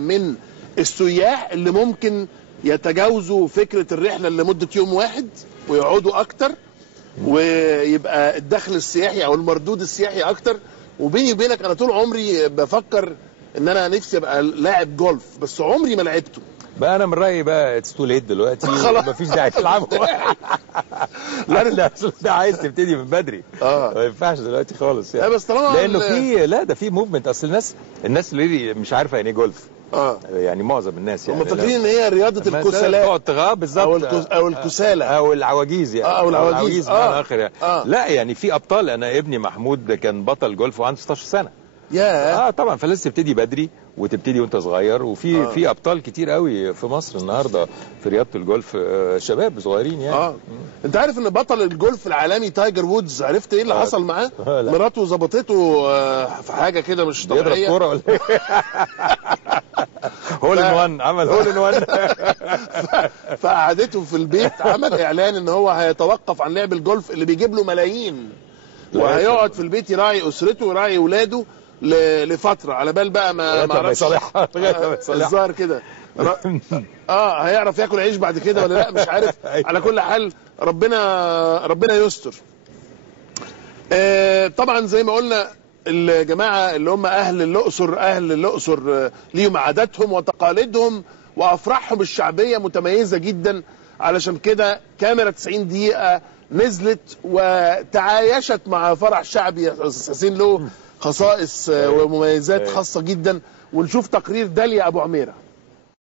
من السياح اللي ممكن يتجاوزوا فكرة الرحلة لمدة يوم واحد ويقعدوا أكتر، ويبقى الدخل السياحي أو المردود السياحي أكتر. وبيني وبينك أنا طول عمري بفكر إن أنا نفسي أبقى لاعب جولف، بس عمري ما لعبته. بقى انا من رايي بقى اتس تو ليت دلوقتي، مفيش داعي تلعبه. لا ده عايز تبتدي من بدري، ما ينفعش دلوقتي خالص يعني. بس طالما لانه في ده في موفمنت. اصل الناس اللي مش عارفه يعني ايه جولف. يعني معظم الناس يعني هم فاكرين ان هي رياضه الكسلاء بالظبط، او الكسالى او العواجيز يعني، او العواجيز بمعنى اخر يعني. لا يعني في ابطال. انا ابني محمود كان بطل جولف وعنده 16 سنه. طبعا، فلازم تبتدي بدري وتبتدي وانت صغير. وفي في ابطال كتير قوي في مصر النهارده في رياضه الجولف، شباب صغيرين يعني. انت عارف ان بطل الجولف العالمي تايجر وودز، عرفت ايه اللي حصل معاه؟ مراته ظبطته في حاجه كده مش طبيعيه. بيضرب كوره ولا ايه؟ هول ان وان، عمل هول ان وان. فقعدته في البيت، عمل اعلان ان هو هيتوقف عن لعب الجولف اللي بيجيب له ملايين، وهيقعد في البيت يراعي اسرته ويراعي اولاده لفتره، على بال بقى ما اعرفش الظاهر كده. هيعرف ياكل عيش بعد كده ولا لا مش عارف. على كل حال ربنا يستر. طبعا زي ما قلنا الجماعه اللي هم اهل الاقصر ليهم عاداتهم وتقاليدهم وافراحهم الشعبيه متميزه جدا. علشان كده كاميرا 90 دقيقه نزلت وتعايشت مع فرح شعبي يا استاذ حسين له خصائص ومميزات خاصه جدا. ونشوف تقرير داليا ابو عميره.